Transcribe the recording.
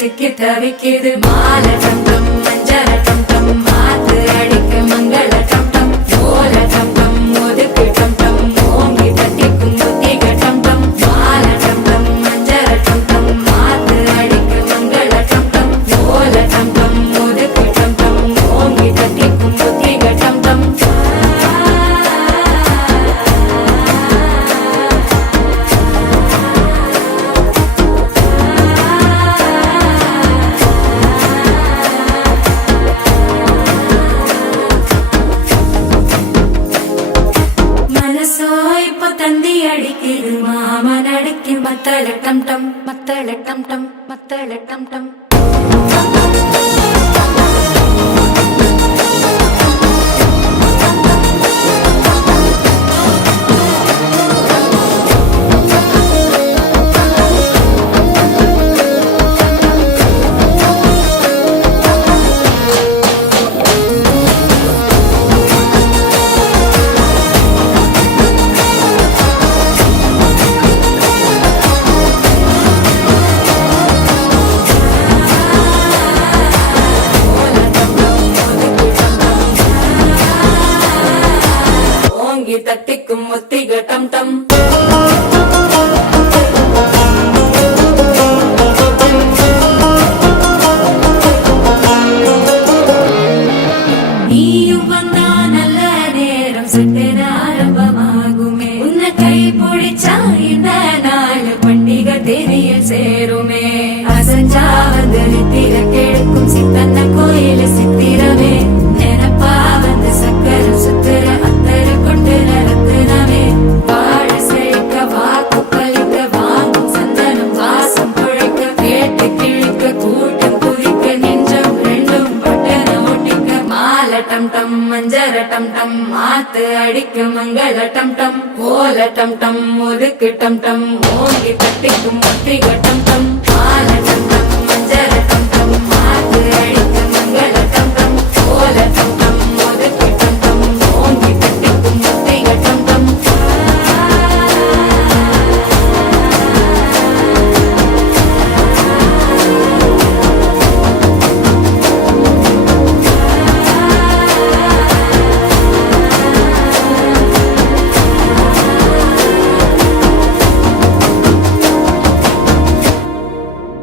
சிக்கி தவிக்குது மால டம் டம் மஞ்சள டம் டம் மாத்து அடிக்க மங்கள டம் டம் ஓல டம் டம் ஒதுக்கு டம் டம் ஓங்கி தட்டிக்கும் புத்திக டம் டம் மால டம் டம் மஞ்சள டம் டம் மாத்து அடிக்க மங்கள டம் டம் ஓல டம் டம் ஒதுக்கு டம் டம் ஓங்கி தட்டிக்கும் புத்திக டம் டம் தந்தி அடிக்குது மாமன் அடிக்கு மத்தள டம் டம் மத்தள டம் டம் மத்தள டம் டம் தட்டிக்கும் முத்திக டம் டம் நீயும் வந்தா நல்ல நேரம் சட்டென ஆரம்பமாகுமே உன்னை கை பிடிச்சா இந்த நாள் பண்டிகை தேனியில் சேருமே அசஞ்சா வந்து நித்திர கெடுக்கும் சித்தன்ன கோயில சித்திரமே நினப்பா வந்து சக்கர சுத்திர அத்தரு கொண்டு நடத்துனவே வாழ செழிக்க வாக்கு பலிக்க வாங்கும் சந்தனம் வாசம் குழைக்க கேட்டு கிழிக்க கூட்டம் குதிக்க நெஞ்சம் ரெண்டும் பட்டன ஒட்டிக்க மால டம் டம் மஞ்சர டம் டம் மாத்து அடிக்க மங்கள டம் டம் ஓல டம் டம் ஒதுக்கு டம் டம் ஓங்கி தட்டிக்கும் ஒத்திக டம்